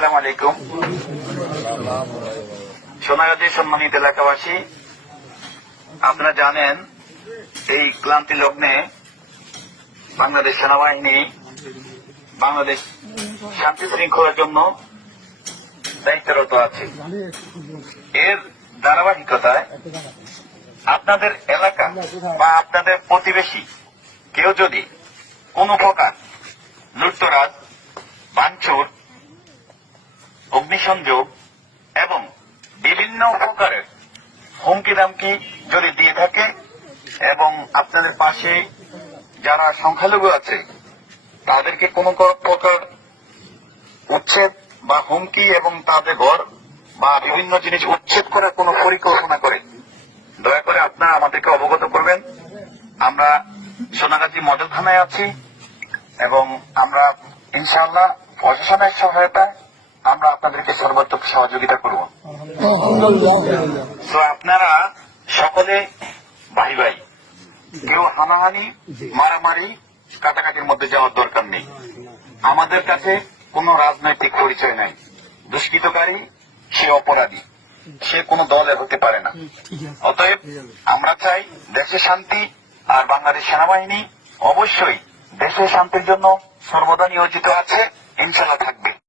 আসসালামু আলাইকুম। সোনাগাজী সম্মানিত এলাকাবাসী, আপনারা জানেন এই ক্লান্তি লগ্নে বাংলাদেশ সেনাবাহিনী বাংলাদেশ শান্তি শৃঙ্খলার জন্য দায়িত্বরত আছে। এর ধারাবাহিকতায় আপনাদের এলাকা বা আপনাদের প্রতিবেশী কেউ যদি কোনো প্রকার লুটতরাজ, ভাঙচুর, অগ্নিসংযোগ এবং বিভিন্ন প্রকারের হুমকি দামকি যদি দিয়ে থাকে এবং আপনাদের পাশে যারা সংখ্যালঘু আছে তাদেরকে কোনো প্রকার উচ্ছেদ বা হুমকি এবং তাদের ঘর বা বিভিন্ন জিনিস উচ্ছেদ করার কোনো পরিকল্পনা করে, দয়া করে আপনারা আমাদেরকে অবগত করবেন। আমরা সোনাগাজী মডেল থানায় আছি এবং আমরা ইনশাআল্লাহ প্রশাসনের সহায়তায় আমরা আপনাদেরকে সর্বাত্মক সহযোগিতা করব। তো আপনারা সকলে ভাই ভাই, কেউ হানাহানি, মারামারি, কাটাকাটির মধ্যে যাওয়ার দরকার নেই। আমাদের কাছে কোনো রাজনৈতিক পরিচয় নাই। দুষ্কৃতকারী সে অপরাধী, সে কোনো দলের হতে পারে না। অতএব আমরা চাই দেশে শান্তি, আর বাংলাদেশ সেনাবাহিনী অবশ্যই দেশের শান্তির জন্য সর্বদা নিয়োজিত আছে, ইনশাআল্লাহ থাকবে।